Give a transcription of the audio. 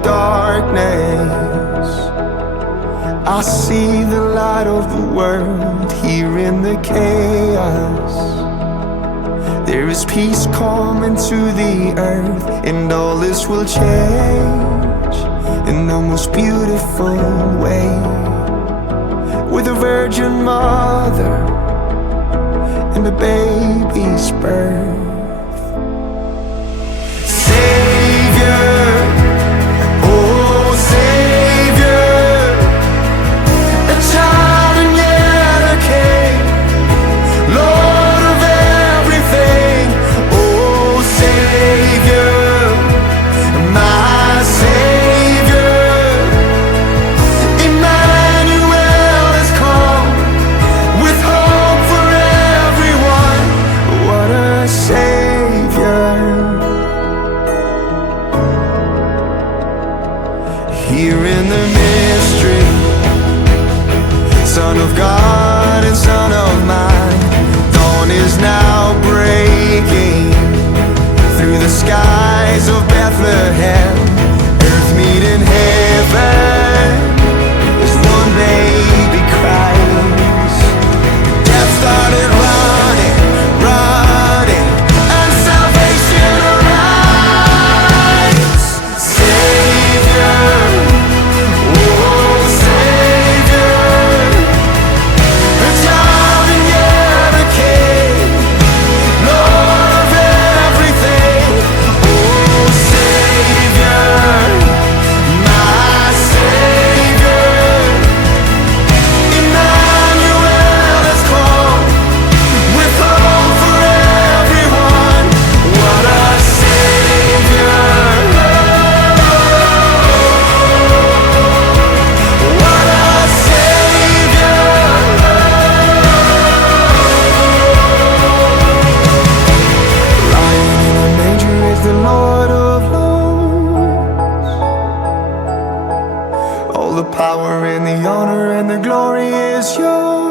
darkness. I see the light of the world here in the chaos. There is peace coming to the earth, and all this will change in the most beautiful way. With a virgin mother and a baby's birth. Savior, oh Savior, a child and yet a king, Lord of everything. Oh Savior, my Savior, Emmanuel has come with hope for everyone. What a Savior. Here in the mystery, Son of God and Son of Man, dawn is now breaking through the skies of Bethlehem. Earth meeting heaven as one baby cries. Death started running, running, and salvation arrives. Savior, oh Savior, a child and yet a king, Lord of everything. Oh Savior, my Savior, Emmanuel has come with hope for everyone. What a Savior, what a Savior. Lying in a manger is the Lord of Lords. All the power and the honor and the glory is yours.